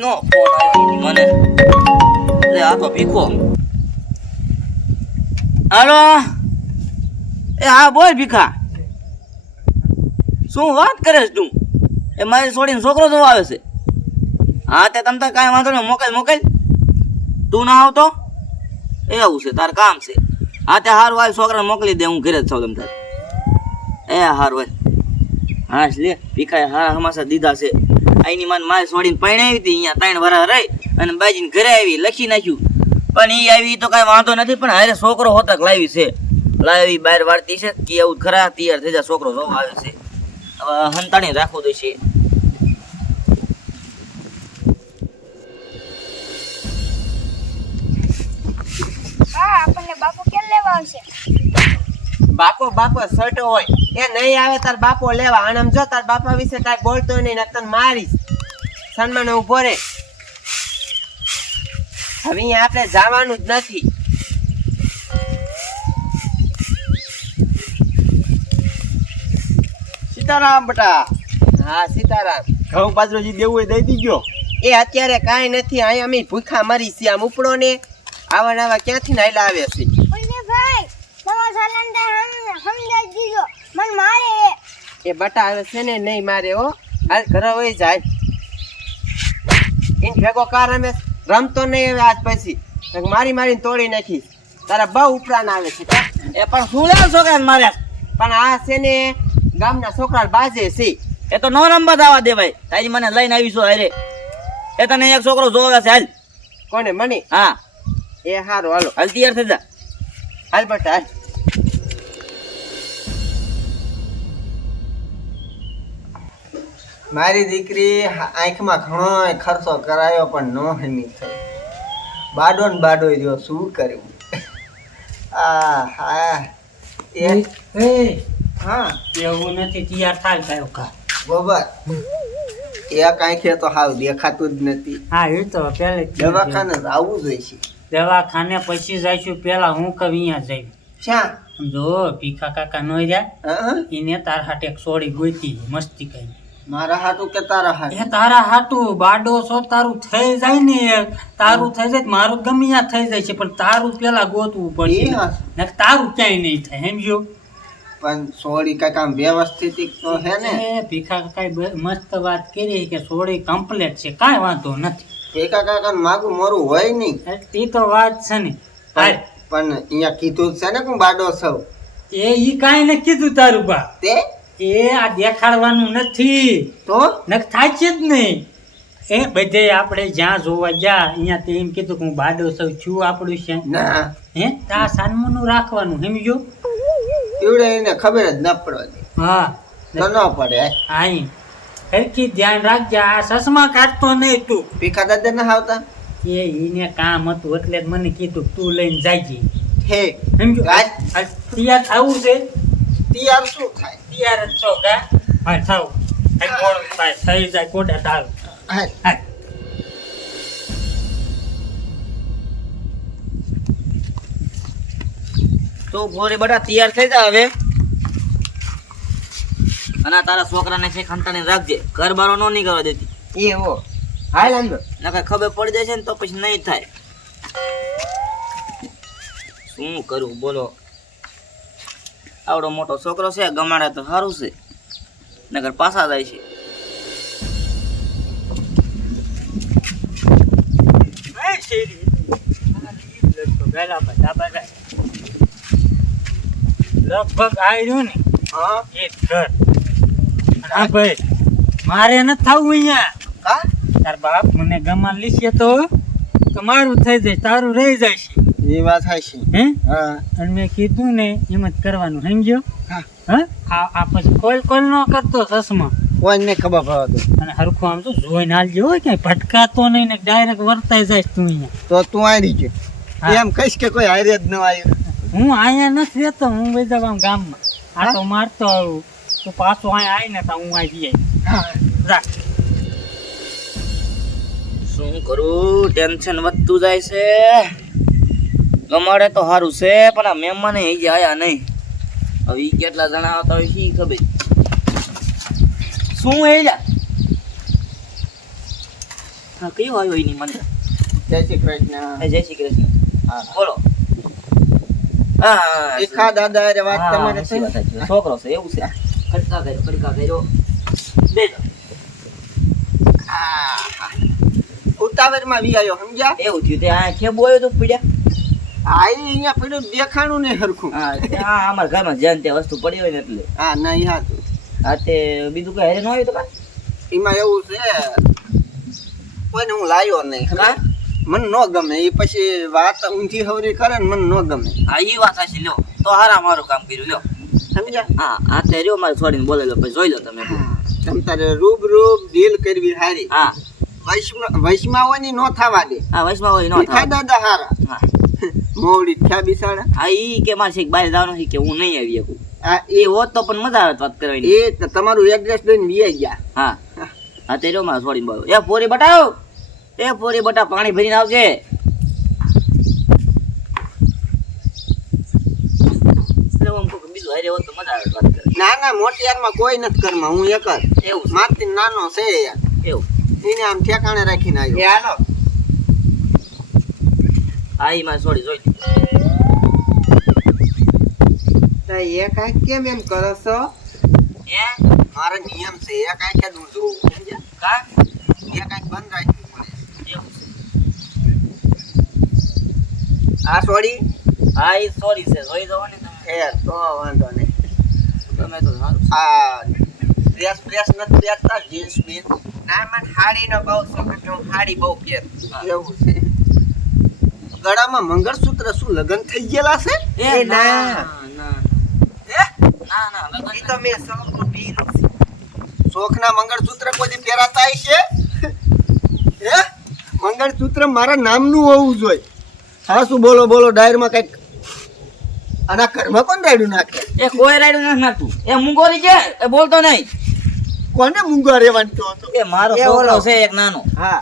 નો phone આવ્યો મને લે આ તો ભીખો હાલો એ હા બોલ ભીખા શું વાત કરે છે તું? એ મારી છોડીને છોકરો જોવા આવે છે. હા, તે તમ કાંઈ વાંધો નહીં, મોકલ મોકલ. તું ના આવતો? એવું છે, તાર કામ છે. હા, તે હારું હાલ, છોકરાને મોકલી દે, હું ઘરે જ છું તમતા એ હારું વાય હા, લે ભીખાએ હારા હમાસા દીધા છે. આઈની માન માલ છોડીને આવી હતી, અહીંયા ત્રણ વરા રહી અને બાજીને ઘરે આવી, લખી નાખ્યું. પણ એ આવી તો કાંઈ વાંધો નથી, પણ હારે છોકરો હોતક લાવી છે. લાવી બહાર વાળતી છે, કે આવું ખરા, તૈયાર થઈ જાય છોકરો જોવા આવે છે. હવે હંતાણી રાખવું દે છે. આપણને બાપુ કેમ લેવા આવશે? બાપો બાપો સટો હોય. એ નહીં આવે તાર બાપો લેવા. અને આમ જો તાર બાપા વિશે કાંઈ બોલતો નહીં તને મારીશ. સન્માન ઊભો રે. હવે આપણે જવાનું જ નથી. સીતારામ બટા. હા સીતારામ. ઘઉં બાજરો જે દેવું એ દઈ દીજો. એ અત્યારે કાંઈ નથી. અહીંયા અમે ભૂખા મરી છીએ. આમ ઉપડો ને. આવા ને આવા ક્યાંથી નાયલા આવે છે ઓલે ભાઈ તમારા સાલંદા હમ સમજાઈ દીજો. મન મારે એ. બટા આવે છે ને નહીં મારે હો. હાલ ઘરે વહી જાય. ઇન ભેગો કાર અમે રમતો નહીં હવે આજ પછી. મારી મારીને તોડી નાખી. તારા બહુ ઉપરાન આવે છે. કા? એ પણ શું લેવો છોકરાને મારે? પણ આ છે ને ગામના છોકરા બાજે છે. એ તો નો રમવા દાવા દે ભાઈ. તારી મને લઈને આવીશું અરે એ તને એક છોકરો જોવે છે હાલ. કોને? મને? હા. એ સારું હાલો. હાલ તૈયાર થઈ જા. હાલ બટા હાલ. મારી દીકરી આંખમાં ઘણો ખર્ચો કરાયો પણ નો હમી થઈ. બાડો ને બાડો જો શું કરવું આ હા એ હા એવું નથી તૈયાર થાય કયો કા ગોબર એક આંખે તો હાવ દેખાતું જ નથી. હા એ તો પહેલે દવાખાને જ આવવું જોઈશે. દવાખાને પછી જઈશું પેલા હું કવ અહીંયા જઈ. શા સમજો ભીખા કાકા નો રહ્યા. હં? એને તાર હાટે એક સોડી ગોતી મસ્તી કરી. મારા હાટું કે તારા એ હાટું તારા હાટું બાડો છો તારું થઈ જાય ને. તારું થઈ જાય મારું ગમે ત્યાં થઈ જાય છે પણ તારું પેલા ગોતવું પડશે. એ તારું ક્યાંય નહીં થાય સમજો પણ સોળી કાંઈક આમ વ્યવસ્થિત તો હે ને. એ ભીખા કાકા મસ્ત વાત કરી કે સોળી કમ્પ્લેટ છે કાંઈ વાંધો નથી. ભીખા કાકા માગું મોરું હોય નહીં. એ તો વાત છે ને. પણ અહીંયા કીધું છે ને કે બાડો સૌ એ ઈ કાંઈ ને કીધું તારું બા. તે? એ આ દેખાડવાનું નથી. તો? નક થાય છે જ નહીં. એ બધે આપણે જ્યાં જોવા ગયા અહીંયા તે એમ કીધું કે હું બાડો સૌ છું આપણું છે. ના. હે? તા સાનમોનું રાખવાનું સમજો? એવડે એને ખબર જ ન પડવાની. હા. ન પડે. આઈ હરખી ધ્યાન રાખજે આ સસમા કાઢતો નહીં તું. ભીખા દાદા ના આવતા? એ એને કામ હતું એટલે જ મને કીધું તું લઈને જાજે. હે. સમજો? આજ તૈયાર થવું છે? તૈયાર શું થાય? તૈયાર જ છો કા? હા થાવ. થઈ જાય કોડા તારું હા. તો ભોરે બધા તૈયાર થઈ જા હવે. અને તારા છોકરાને છે ખંતાને રાખજે. ઘર બારો નો નહીં કરવા દેતી એ હો. હાલ અંદર નકર ખબર પડી જાય છે ને તો પછી નહીં થાય. શું કરું બોલો. આવડો મોટો છોકરો છે ગમાડે તો સારું છે. નગર પાછા જાય છે. લગભગ આવ્યું ને હા. એક ઘર. હા ભાઈ મારે ન થવું અહીંયા. તાર બાપ મને ગમાન લીશે તો તો મારું થઈ જાય તારું રહી જાય છે. એ વાત હાચી હે? હા. અને મેં કીધું ને એમ જ કરવાનું સમજ્યો? હા. હા? આ આ પછી કોલ કોલ ન કરતો ચશ્મા. કોઈ ને ખબર પડવા અને હરખું આમ તો જોઈને હાલજો હોય ક્યાંય ભટકાતો નહીં ને ડાયરેક્ટ વર્તાઈ જાય તું અહીંયા. તો તું આવી ગયો હા. એમ કહીશ કે કોઈ હારે જ ન આવ્યું હું અહીંયા નથી રહેતો હું બધા આમ ગામમાં. આ તો મારતો આવું. તું પાછો અહીંયા આવીને તો હું આવી જઈ હા. શું કરું? ટેન્શન વધતું જાય છે. ગમાડે તો સારું છે પણ આ મહેમાન હજી આયા નહીં. હવે એ કેટલા જણા આવતા હોય શી ખબર. શું હે જા હા કયું આવ્યો એની મને? જય શ્રી કૃષ્ણ. જય શ્રી કૃષ્ણ. હા. બોલો. હા ભીખા દાદા અરે વાત તમારે. છોકરો છે એવું છે. ખડકા કર્યો ખડકા કર્યો. બેજો ઉતાવળમાં વી આવ્યો સમજ્યા? એવું થયું તે આ ખેબુ આવ્યો તો પીડ્યા. આ ઈ અહીંયા પડ્યું દેખાણું ને હરખું. હા અમારા ઘરમાં જ્યાં તે વસ્તુ પડી હોય ને એટલે. હા નહીં હા. આ તે બીજું કઈ હેરે ન આવ્યું તો કાંઈ? એમાં એવું છે કોઈને હું લાવ્યો નહીં હા મને ન ગમે એ પછી વાત ઊંધી હવરી કરે ને મને ન ગમે. હા ઈ વાત હશે લ્યો. તો હારા મારું કામ કર્યું લ્યો. સમજ્યા? હા આ તે રહ્યો મારે છોડીને બોલેલો પછી જોઈ લો તમે. તમ તારે રૂબ રૂબ ડીલ કરવી હારી. હા. વૈષ્ણવ વૈષ્ણવની નો થવા દે. હા વૈષ્ણવ હોય નો થવા દાદા હારા. હા. મોવડી થયા બિસાડા. હા ઈ કે મારે શીખ બહાર જવાનું છે કે હું નહીં આવી શકું. હા એ હોત તો પણ મજા આવે વાત કરવાની. એ તો તમારું એડ્રેસ દઈને વી ગયા. હા. હા. તે રહ્યો મારે છોડીને બોલો એ પોરી બટાવ. એ પોરી બટા પાણી ભરીને આવજે. ના કે બીજું હારે હોત તો મજા આવે વાત કરવાની. ના ના મોટિયારમાં કોઈ નથી ઘરમાં હું એક જ. એવું છે. નાનો છે યાર. એવું. એને આમ ઠેકાણે રાખીને આવ્યો. હા ઈ મારે છોડી જોઈ તો એ કાંઈક કેમ એમ કરો છો? હે? મારો નિયમ છે એ કાંઈ કે દૂર જોવું સમજ્યા? કા? એ કાંઈક બંધ રાખવું પડે. આ સોડી હા એ સોરી છે. જોઈ દો ને તમે. ખેર તો વાંધો નહીં. તમે તો સારું હા આ ડ્રેસ બ્રેસ નથી પહેરતા જીન્સ બીન્સ ના મને હાડીનો બહુ શોખ એટલે હું હાડી બહુ પહેરું એવું છે. ગળામાં મંગળસૂત્ર શું લગ્ન થઈ ગયેલા છે? એ ના. ના. ના ના. ના લગન એ તો મેં શોખનું પહેર્યું શોખના મંગળસૂત્ર કોઈ પહેરાતા છે? હે? મંગળસૂત્ર મારા નામનું હોવું જોઈએ. હા શું બોલો બોલો ડાયરમાં કંઈક. આના ઘરમાં કોણ રાયડું નાખે? એ કોઈ રાયડું નથી નાખતું. એ મુંગોરી છે એ બોલતો નહીં. કોને મૂંગા રહેવાનું કહો છો એ મારો છોકરો છે એક નાનો. હા.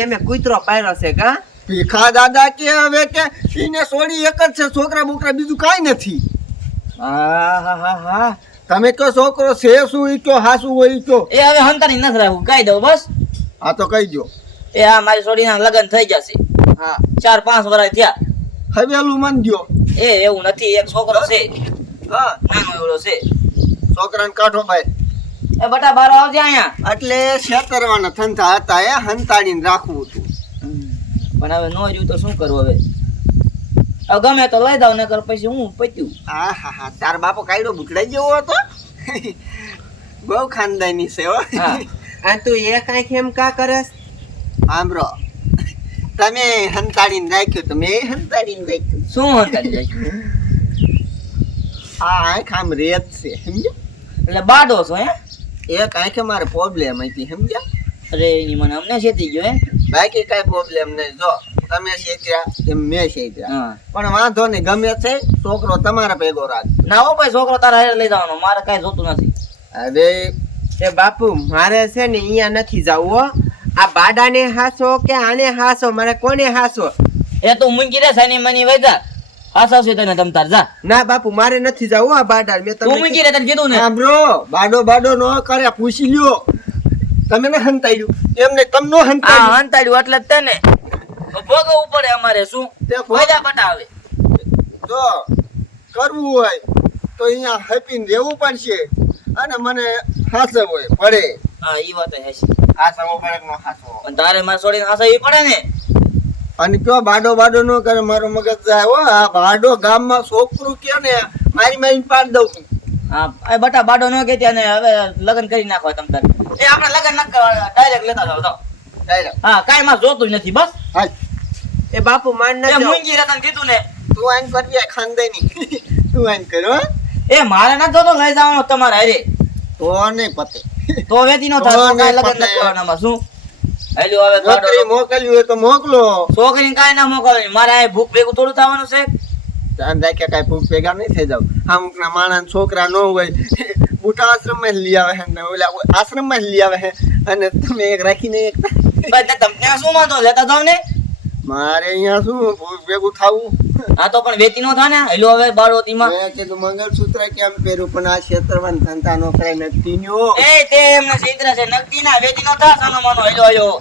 એ મેં કૂતરો પાડ્યો છે કા? ભીખા દાદા કે હવે કે એને છોડી એક જ છે છોકરા બોકરા બીજું કાંઈ નથી. હા હા હા હા તમે કયો છોકરો છે શું ઈ કયો હાસું હોય ઈ એ હવે હંતાની નથી રાખવું. કહી દઉં બસ. હા તો કહી દો એ આ મારી છોડીના લગ્ન થઈ જશે. હા. ચાર પાંચ વર્ષ થયા. હવેલું મન દો એ એવું નથી એક છોકરો છે. હા. નાનો એવડો છે. છોકરાને કાઢો ભાઈ. એ બટા બારો આવજે અહીંયા. એટલે છેતરવાના થનતા હતા એ હંતાડીને રાખવું હતું. પણ હવે ન રહ્યું તો શું કરવું હવે? હવે ગમે તો લઈ દઉં નકર પછી હું પત્યું હા હા હા તાર બાપો કાયડો બુકડાઈ જેવો હતો? બહુ ખાનદાની છે હો. હા. અને તું એ કાંઈક એમ કા કરસ? સાંભળો તમે હંતાડીને રાખ્યું તો મેં હંતાડીને રાખ્યું. શું હંતાડી રાખ્યું? આ આંખ આમ રેત છે સમજ્યા? એટલે બાડો છો હે? એક આંખે મારે પ્રોબ્લેમ હતી સમજ્યા? અરે એની મને અમને છેતી ગયો હે? બાકી કઈ પ્રોબ્લેમ નહીં. જો તમે શેત્યા એમ મેં શેત્યા પણ વાંધો નહીં ગમે છે છોકરો તમારા ભેગો રાખ ના હો ભાઈ છોકરો તારા હેર લઈ જવાનો. મારે કઈ જોતું નથી. અરે એ બાપુ મારે છે ને અહીંયા નથી જવું હો. આ બાડાને હાસો કે આને હાસો? મારે કોને હાસો? એ તું મૂંગી રે સની મની વૈજા હાસાવશે તને તમ તાર જા. ના બાપુ મારે નથી જવું આ બાડા મેં તું તમને મૂંગી રે તને કીધું ને. સાંભળો બાડો બાડો ન કરે પૂછી લ્યો. તમે ને હંતાડ્યું. એમને તમને આ હંતાડ્યું. હંતાડ્યું એટલે જ તેને. ભોગવવું પડે અમારે શું? તે ભોગ- વૈજા જો કરવું હોય તો અહીંયા હેપીને રહેવું પડશે અને મને હાસવો હોય પડે. હા ઈ વાત હશે હાસવો પડે કે ન હાસવો પણ તારે મારે છોડીને હાસવી પડે ને. અને કયો બાડો બાડો ન કરે મારો મગજ જાય હો આ બાડો ગામમાં છોકરું કે ને મારી મારી પાડ દઉં છું. હા એ બટા બાડો ન કે ત્યાં હવે લગ્ન કરી નાખો તમ તાર. એ આપણે લગ્ન ન કરવા ડાયરેક્ટ લેતા જાવ તો ડાયરેક્ટ હા કાઈ માં જોતું નથી બસ. હાલ. એ બાપુ માન ન એ મુંગી રતન કીધું ને. તું આઈન કરી ખાનદાની તું આઈન કરો એ મારે ના જોતો લઈ જવાનો તમારે હારે. તો નહીં પતે. તો વેતી નો થાય કાઈ લગ્ન નથી કરવાનામાં શું? હેલો હવે છોકરી મોકલવી હોય તો મોકલો. છોકરીને કાઈ ના મોકલવી મારે આ ભૂખ ભેગું થોડું થવાનું છે. ધ્યાન રાખ્યા કાઈ ભૂખ ભેગા નહીં થઈ જાવ. અમુક ના માણસ છોકરા ન હોય બુટા આશ્રમમાં લઈ આવે છે ને ઓલા આશ્રમમાં લઈ આવે છે અને તમે એક રાખીને એક તમને શું વાંધો લેતા જાવ ને મારે અહીંયા શું ભેગું થવું આ તો પણ વેતી નો થાય ને હેલો હવે બારોતીમાં મેં કીધું મંગળસૂત્ર કેમ પહેરું પણ આ ક્ષેત્રવાન ધંધા નો કરે નક્કી નો એ તે એમને ક્ષેત્ર છે નક્કી ના વેતી નો થા સાનો માનો હેલો આયો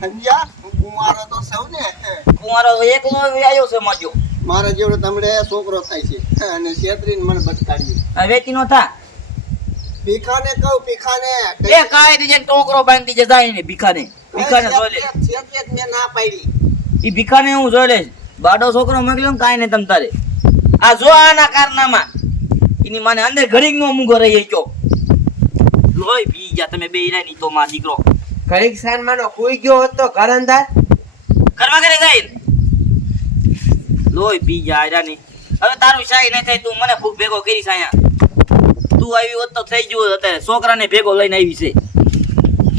સમજ્યા હું કુંવારો તો સૌ ને કુંવારો એકલો આવ્યો છે મજો મારા જેવડો તમને છોકરો થાય છે. અને છેતરીને મને બટકાડી આ વેચી નો થા. ભીખાને કહું ભીખાને. એ કાંઈ દીજે ટોકરો બાંધી દીજે જાય ને ભીખાને. ભીખાને જોઈ લે છેતરે મે ના પાડી. ઈ ભીખાને હું જોઈ લે બાડો છોકરો મોકલ્યો ને નહીં તમ તારે. આ જો આના કારનામાં. એની માને અંદર ઘડીક નો મૂંગો રહી ગયો. લોય પી ગયા તમે બે ઈરા ની તો માં દીકરો. ઘડીક સાનમાનો કોઈ ગયો હોત તો ઘર અંધાર. ઘરમાં ઘરે જાય લોહી પી જા આયરા હવે તારું શાહી નહીં થાય, તું મને ખૂબ ભેગો કરીશ અહીંયા. તું આવી હોત તો થઈ ગયું અત્યારે. છોકરાને ભેગો લઈને આવી છે.